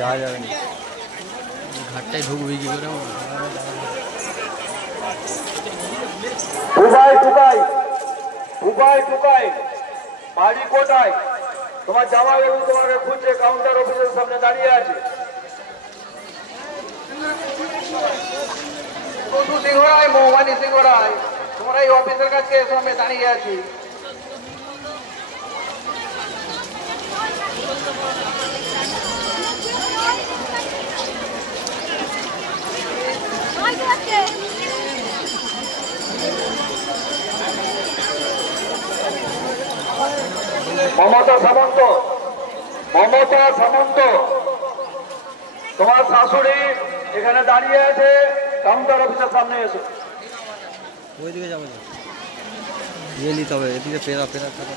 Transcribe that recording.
যাওয়া যাবে না, ঘাটটাই ঢুকবি কি করে? টুকাই টুকাই টুকাই টুকাই বাড়ি কোটায় তোমার জামাই বাবু তোমাকে খুঁজছে, কাউন্টার অফিসের সামনে দাঁড়িয়ে আছে। সিংহরায় মৌমানি সিংহরায় তোমরা এই অফিসের কাছে সামনে দাঁড়িয়ে আছি। মমতা সামন্ত, মমতা সামন্ত তোমার শাশুড়ি এখানে দাঁড়িয়ে আছে, কাউন্টার অফিসের সামনে এসো। ওইদিকে যাবো না, নিয়ে নিতে হবে, এদিকে পেরা পেরা থাকা।